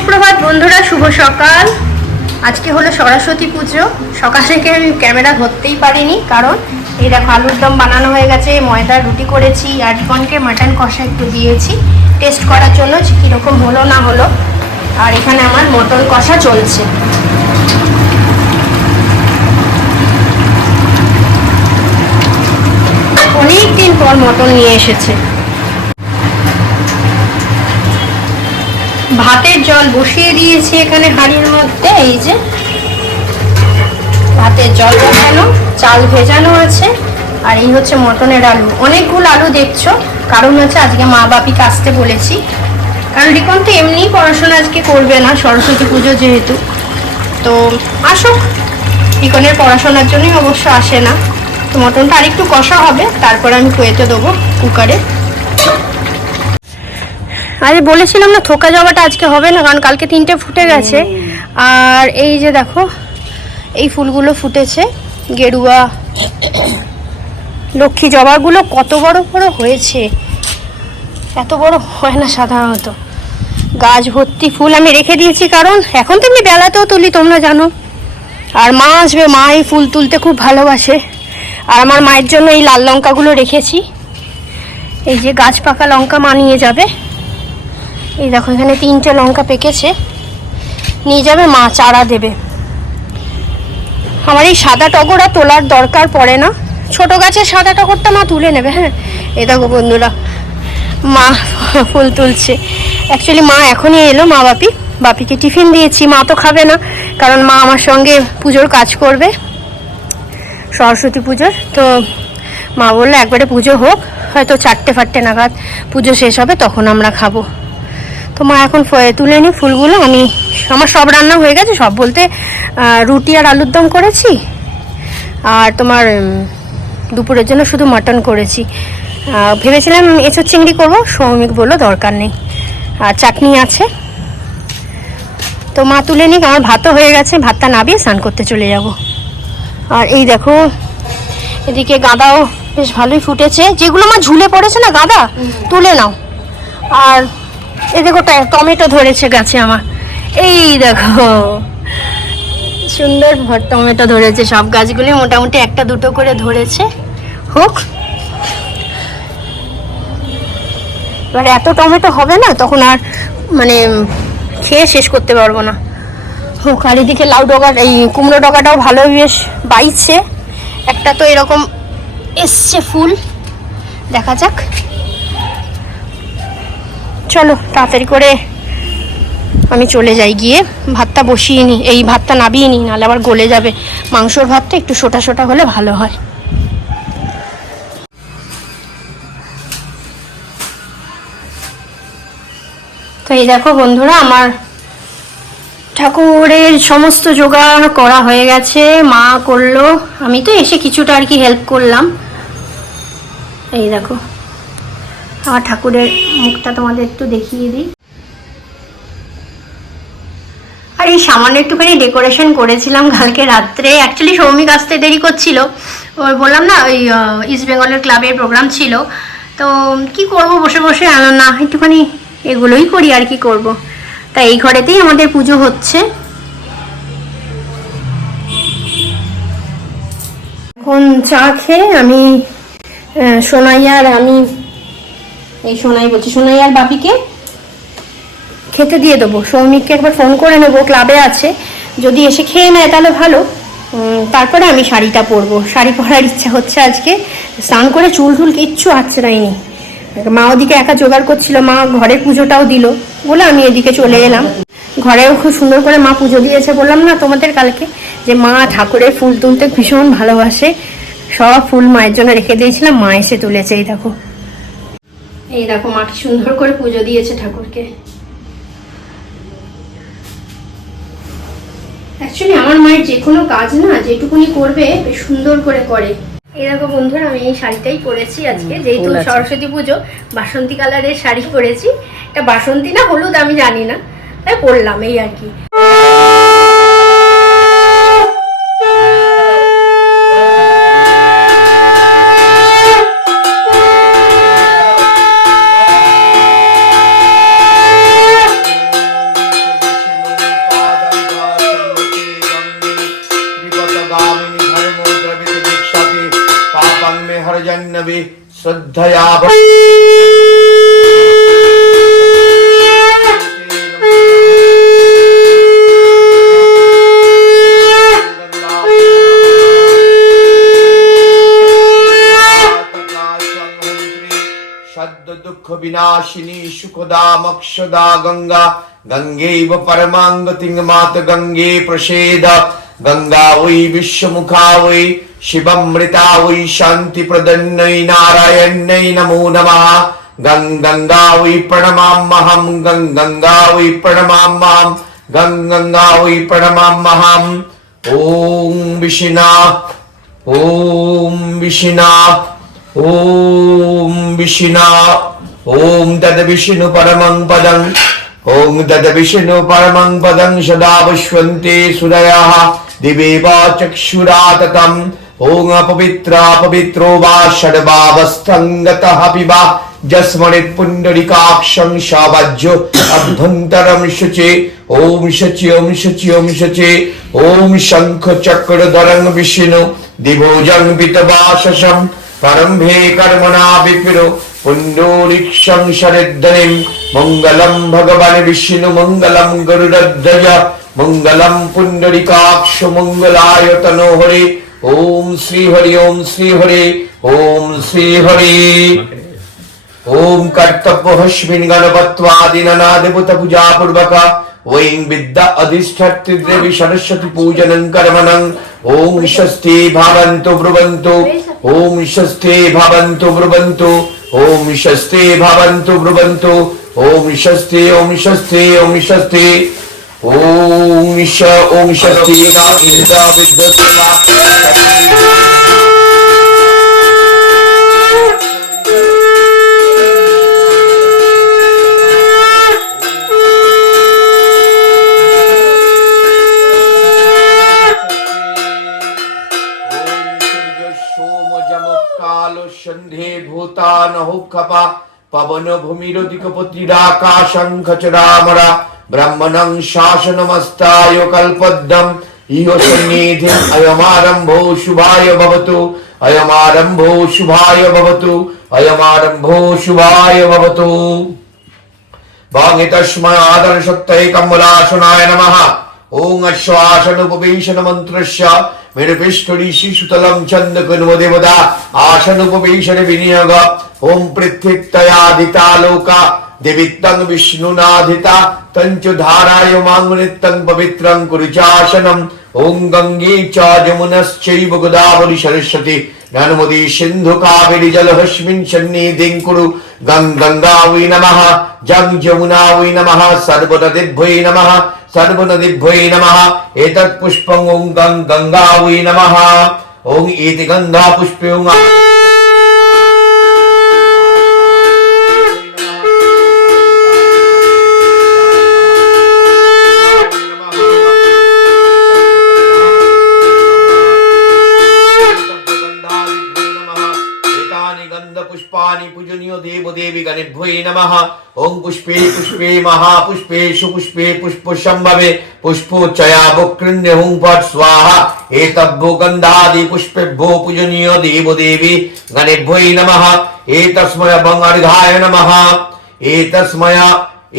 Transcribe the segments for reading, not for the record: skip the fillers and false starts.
সুপ্রভাত বন্ধুরা, শুভ সকাল। আজকে হলো সরস্বতী পুজো। সকাল থেকে আমি ক্যামেরা ধরতেই পারিনি, কারণ এই দেখো আলুর দম বানানো হয়ে গেছে, ময়দার রুটি করেছি, আর রিপনকে মাটন কষা একটু দিয়েছি টেস্ট করার জন্য যে কীরকম হলো না হলো। আর এখানে আমার মটন কষা চলছে। অনেক দিন পর মটন নিয়ে এসেছে। ভাতের জল বসিয়ে দিয়েছি এখানে হাঁড়ির মধ্যে। এই যে ভাতের জল বসানো, চাল ভেজানো আছে, আর এই হচ্ছে মটনের আলু। অনেকগুলো আলু দেখছো, কারণ হচ্ছে আজকে মা বাপিকে আসতে বলেছি, কারণ রিপন তো এমনিই পড়াশোনা আজকে করবে না, সরস্বতী পুজো যেহেতু। তো আসুক, রিপনের পড়াশোনার জন্যই অবশ্য আসে না। তো মটনটা আরেকটু কষা হবে, তারপর আমি কুয়েতে দেবো কুকারে। আরে বলেছিলাম না থোকা জবাটা আজকে হবে না, কারণ কালকে 3টে ফুটে গেছে। আর এই যে দেখো এই ফুলগুলো ফুটেছে, গেরুয়া লক্ষ্মী জবাগুলো কত বড় বড় হয়েছে, এত বড় হয় না সাধারণত। গাছ ভর্তি ফুল আমি রেখে দিয়েছি, কারণ এখন তো আমি বেলাতেও তুলি, তোমরা জানো। আর মা আসবে, মা এই ফুল তুলতে খুব ভালোবাসে। আর আমার মায়ের জন্য এই লাল লঙ্কাগুলো রেখেছি, এই যে গাছ পাকা লঙ্কা মা নিয়ে যাবে। এই দেখো এখানে 3টে লঙ্কা পেকেছে, নিয়ে যাবে মা, চারা দেবে। আমার এই সাদা টগরটা তোলার দরকার পড়ে না, ছোট গাছের সাদা টগরটা মা তুলে নেবে। হ্যাঁ, এই দেখো বন্ধুরা, মা ফুল তুলছে। অ্যাকচুয়ালি মা এখনই এলো, মা বাপিকে টিফিন দিয়েছি। মা তো খাবে না, কারণ মা আমার সঙ্গে পুজোর কাজ করবে, সরস্বতী পুজোর। তো মা বললো একবারে পুজো হোক, হয়তো 4টে নাগাদ পুজো শেষ হবে, তখন আমরা খাবো। তো মা এখন তুলে নি ফুলগুলো। আমার সব রান্না হয়ে গেছে, সব বলতে রুটি আর আলুর দম করেছি, আর তোমার দুপুরের জন্য শুধু মাটন করেছি। ভেবেছিলাম এঁচোড় চিংড়ি করবো, সৌমিক বললো দরকার নেই, আর চাটনি আছে। তো মা তুলে নিক, আমার ভাতও হয়ে গেছে, ভাতটা নাবিয়ে স্নান করতে চলে যাব। আর এই দেখো এদিকে গাঁদাও বেশ ভালোই ফুটেছে, যেগুলো মা ঝুলে পড়েছে না গাঁদা, তুলে নাও। আর এই দেখো টমেটো ধরেছে গাছে আমার, এই দেখো সুন্দর টমেটো ধরেছে। সব গাছগুলি মোটামুটি 1-2 করে ধরেছে, হোক। এবার এত টমেটো হবে না, তখন আর মানে খেয়ে শেষ করতে পারবো না। হোক। আর এদিকে লাউ ডগা, এই কুমড়ো ডগাটাও ভালো বেশ বাইছে, একটা তো এরকম এসছে ফুল, দেখা যাক। চলো তাড়াতাড়ি করে আমি চলে যাই, গিয়ে ভাতটা বসিয়ে নিই, এই ভাতটা নাবিয়ে নিই, নাহলে আবার গলে যাবে। মাংসর ভাতটা একটু সোটা হলে ভালো হয়। তো এই দেখো বন্ধুরা, আমার ঠাকুরের সমস্ত জোগাড় করা হয়ে গেছে, মা করলো, আমি তো এসে কিছুটা আর কি হেল্প করলাম। এই দেখো আমার ঠাকুরের মুখটা তোমাদের একটু দেখিয়ে দিই। আর এই সামান্য একটুখানি ডেকোরেশন করেছিলাম কালকে রাত্রে। অ্যাকচুয়ালি সৌমিক আসতে দেরি করছিল, ওই বললাম না ওই ইস্ট বেঙ্গলের ক্লাবের প্রোগ্রাম ছিল। তো কি করব, বসে বসে না একটুখানি এগুলোই করি, আর কি করব। তাই এই ঘরেতেই আমাদের পুজো হচ্ছে। এখন চা খেয়ে আমি সোনাই আর বাপিকে খেতে দিয়ে দেবো। সৌমিককে একবার ফোন করে নেবো, ক্লাবে আছে, যদি এসে খেয়ে নেয় তাহলে ভালো। তারপরে আমি শাড়িটা পরবো, শাড়ি পরার ইচ্ছা হচ্ছে আজকে। স্নান করে চুল কিচ্ছু আঁচড়াইনি। মা ওদিকে একা জোগাড় করছিল, মা ঘরের পুজোটাও দিল বলে আমি এদিকে চলে এলাম। ঘরেও খুব সুন্দর করে মা পুজো দিয়েছে, বললাম না তোমাদের কালকে যে মা ঠাকুরের ফুল তুলতে ভীষণ ভালোবাসে। সব ফুল মায়ের জন্য রেখে দিয়েছিলাম, মা এসে তুলেছে। এই দেখো মা কি সুন্দর করে পুজো দিয়েছে ঠাকুরকে। অ্যাকচুয়ালি আমার মায়ের যে কোনো কাজ না যেটুকুনি করবে বেশ সুন্দর করে করে। এই দেখো বন্ধুরা, আমি এই শাড়িটাই পরেছি আজকে, যেহেতু সরস্বতী পুজো। বাসন্তী কালারের শাড়ি পরেছি, এটা বাসন্তী না হলুদ আমি জানি না, তাই পরলাম, এই আর কি। वैष्णवे श्रद्धया दुख विनाशिनी सुखदा मोक्षदा गंगा गंगैव परमांगतिं मात गंगे प्रसेद गंगा वै विश्वमुखा वै शिवमृता वै शांति प्रदन्नै नारायण्यै नमो नमः गंगा वै प्रणमाम्यहं गंगा वै प्रणमाम्यहं गंगा वै प्रणमाम्यहं ओम विष्णा ओम विष्णा ओम विष्णा ओम तद विष्णु परमं पदं ओम तद विष्णु परमं पदं सदा वश्वन्ते सूरयः दिवे वा चक्षुरा ततं ओम अपवित्रा पवित्रो वा षड्भावस्थं गतः पिबा जस्मरित् पुण्डरीकाक्षं शावज्यो अभ्यन्तरं शुचे ओम शचि ओम शचि ओम शचे ओम शंख चक्रधरं विष्णु दिभोजं पितवाससं परम्भे कर्मणा विपिरो पुण्डरीक्षं शरद्धनिं मंगलं भगवान् विष्णु मंगलं गरुडध्वज मंगलं पुण्डरीकाक्ष मंगलाय तनोहरि ओम श्री हरि ओम श्री हरि ओम श्री हरि ओम कर्तव्यस्मिन् गणपत्वादिननादिभूत पूजा पूर्वक वैं विद्या अधिष्ठति देवी सरस्वती पूजनं कर्मणं ओम षष्ठी भवन्तु ब्रुवन्तु ओम षष्ठी भवन्तु ब्रुवन्तु ओम षष्ठी भवन्तु ब्रुवन्तु ओम षष्ठी ओम षष्ठी ओम षष्ठी ओम षष्ठी विद्या विद्या भूतानहुखपा पवन भूमिरधिकपतिराकाशं खचरामरा ब्रह्मणं शासनमस्ताय कल्पद्दम् इहो सन्निधिम् अयमारम्भो शुभाय भवतु अयमारम्भो शुभाय भवतु अयमारम्भो शुभाय भवतु भागितस्मै आदर्शक्तये कमलासनाय नमः ओम अश्वासनुपवेशन मंत्रस्य मेरुपिष्ठुरी शिशुतलं चंदकनुदेवदा आसनुपवेशन विनियोग ओम पृथ्वीतयाधिता लोका देवितं विष्णुनाधिता तंच धाराय मांगनितं पवित्रं कुरुचासनम् ओम गंगे च यमुनश्चैव गोदावरी सरस्वती नर्मदे सिंधु कावेरी जलहस्मिन् सन्निधिं कुरु गंगा वै नमः जं यमुना वै नमः सर्वनदीभ्यै नमः सर्वनदीभ्यै नमः एतत् पुष्पं ओम गंगा वै नमः ओम इति गंधा पुष्पे ओम पुष्पाणि पूजनीयो देव देवी गणेभ्यो नमः ओम पुष्पे पुष्पे महापुष्पे सुपुष्पे पुष्पशंभवे पुष्पोच्चया वक्रन्य हुं फट् स्वाहा एतद्भो गन्धादि पुष्पेभ्यो पूजनीयो देव देवी गणेभ्यो नमः एतस्मै बंगार्घाय नमः एतस्मै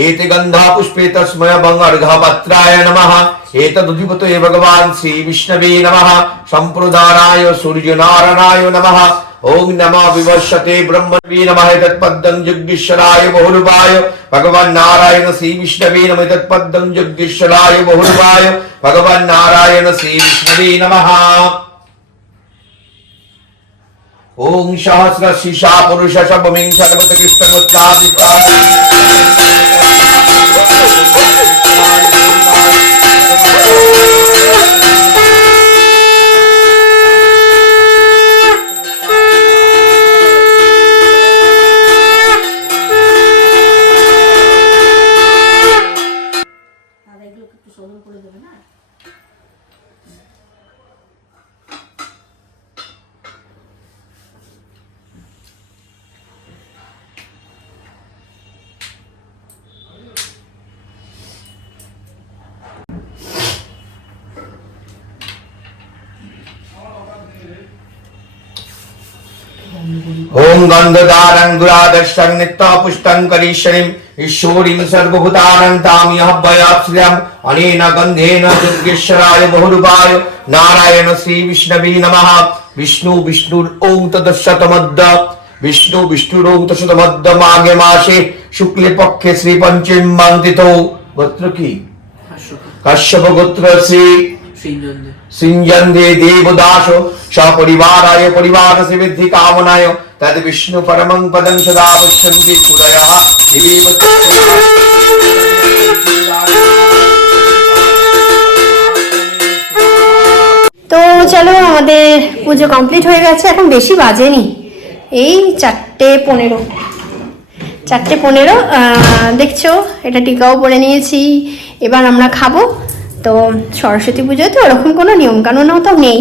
एते गंधा पुष्पे तस्मै बंगार्घपत्राय नमः एतदुधिपतये भगवान् श्री विष्णवे नमः संप्रदानाय सूर्यनारायणाय नमः ओम नमः विवशते ब्रह्मणे नमः तत्पदं जगदीश्वराय बहुरूपाय भगवान् नारायण श्री विष्णवे नमः तत्पदं जगदीश्वराय बहुरूपाय भगवान् नारायण श्री विष्णवे नमः ओम सहस्र शीर्षा पुरुष शब्दमिं सर्वत कृष्णमुत्सादिता गन्धदारं दुरादर्शं नित्यपुष्टं करिष्यनिम् ईश्वरीं सर्वभूतानां तामिह्यभयाप्स्यम् अनेन गन्धेन दुर्गेश्वराय बहुरूपाय नारायण श्री विष्णवे नमः। विष्णु विष्णुर ओं तदशतमद्द विष्णु विष्णुरों तदशतमद्द माघे मासे शुक्ले पक्षे श्री पंचमीं तिथौ गोत्र की कश्यप गोत्र श्री सिंजन्दे देवदासो सपरिवाराय परिवार सिद्धि कामनाय तद विष्णु परमं पदं सदा पश्यन्ति पुरयः दिवे তো চলো আমাদের পুজো কমপ্লিট হয়ে গেছে, এখন বেশি বাজেনি, এই 4:15। 4:15 দেখছো, এটা টিকাও পরে নিয়েছি। এবার আমরা খাবো। তো সরস্বতী পুজোয় তো ওরকম কোনো নিয়মকানুনও তো নেই,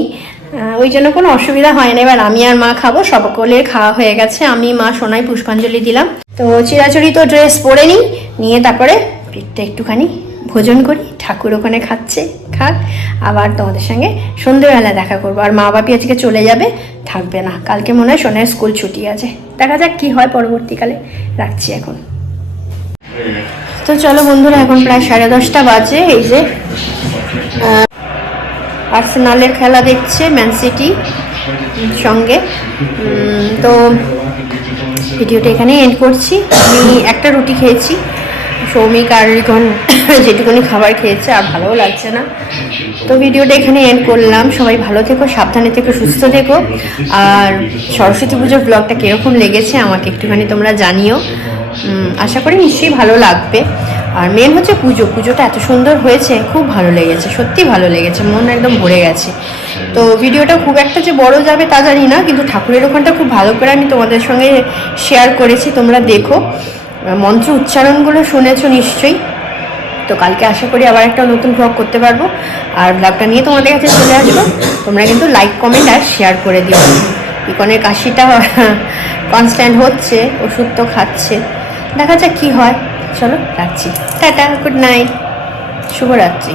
ওই জন্য কোনো অসুবিধা হয় না। এবার আমি আর মা খাবো, সকলের খাওয়া হয়ে গেছে। আমি মা সোনায় পুষ্পাঞ্জলি দিলাম। তো চিরাচরিত ড্রেস পরে নিয়ে তারপরে পেটটা একটুখানি ভোজন করি। ঠাকুর ওখানে খাচ্ছে, খাক, আবার তোমাদের সঙ্গে সন্ধ্যেবেলা দেখা করবো। আর মা বাপি আজকে চলে যাবে, থাকবে না, কালকে মনে হয় সোনার স্কুল ছুটি আছে। দেখা যাক কি হয় পরবর্তীকালে। রাখছি এখন। তো চলো বন্ধুরা, এখন প্রায় 10:30 বাজে। এই যে আর্সেনালের খেলা দেখছে ম্যান সিটি সঙ্গে। তো ভিডিওটা এখানে এন্ড করছি। আমি একটা রুটি খেয়েছি, সৌমিক আর এখন যেটুকুনি খাবার খেয়েছে, আর ভালোও লাগছে না। তো ভিডিওটা এখানে এন্ড করলাম। সবাই ভালো থেকো, সাবধানে থেকো, সুস্থ থেকো। আর সরস্বতী পুজোর ব্লগটা কীরকম লেগেছে আমাকে একটুখানি তোমরা জানিও। আশা করি নিশ্চয়ই ভালো লাগবে। আর মেন হচ্ছে পুজোটা এত সুন্দর হয়েছে, খুব ভালো লেগেছে, সত্যি ভালো লেগেছে, মন একদম ভরে গেছে। তো ভিডিওটা খুব একটা যে বড় যাবে তা জানি না, কিন্তু ঠাকুরের ওখানটা খুব ভালো করে আমি তোমাদের সঙ্গে শেয়ার করেছি, তোমরা দেখো। মন্ত্র উচ্চারণগুলো শুনেছো নিশ্চয়ই। তো কালকে আশা করি আবার একটা নতুন ব্লগ করতে পারবো, আর ব্লগটা নিয়ে তোমাদের কাছে চলে আসবো। তোমরা কিন্তু লাইক, কমেন্ট আর শেয়ার করে দিও। ইকনের কাশিটা কনস্ট্যান্ট হচ্ছে, ওষুধ তো খাচ্ছে, দেখা যাক কী হয়। চলো রাখছি, টাটা, গুড নাইট, শুভরাত্রি।